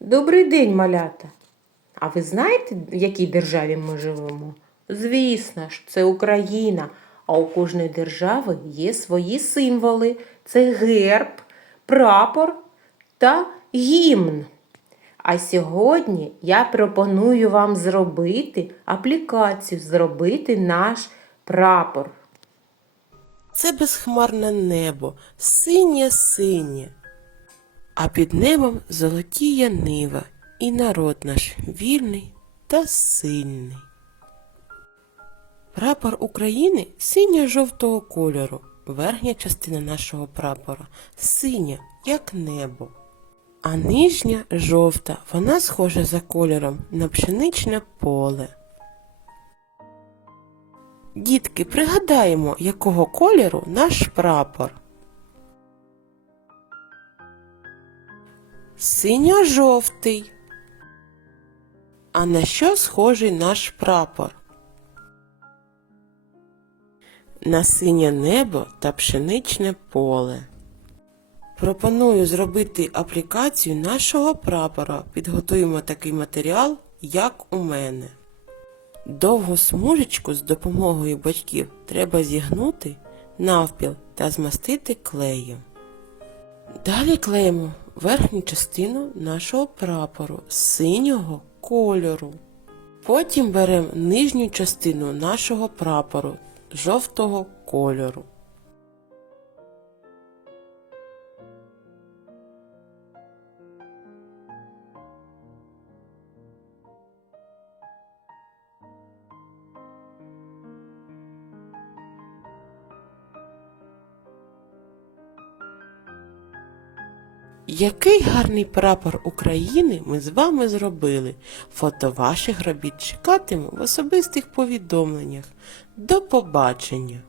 Добрий день, малята. А ви знаєте, в якій державі ми живемо? Звісно ж, це Україна. А у кожної держави є свої символи: це герб, прапор та гімн. А сьогодні я пропоную вам зробити аплікацію, зробити наш прапор. Це безхмарне небо, синє-синє, а під небом золотіє нива, і народ наш вільний та сильний. Прапор України синьо-жовтого кольору, верхня частина нашого прапора синя, як небо. А нижня жовта, вона схожа за кольором на пшеничне поле. Дітки, пригадаємо, якого кольору наш прапор. Синьо-жовтий. А на що схожий наш прапор? На синє небо та пшеничне поле. Пропоную зробити аплікацію нашого прапора. Підготуємо такий матеріал, як у мене. Довгу смужечку з допомогою батьків треба зігнути навпіл та змастити клеєм. Далі клеїмо верхню частину нашого прапору синього кольору. Потім беремо нижню частину нашого прапору жовтого кольору. Який гарний прапор України ми з вами зробили. Фото ваших робіт чекатиму в особистих повідомленнях. До побачення!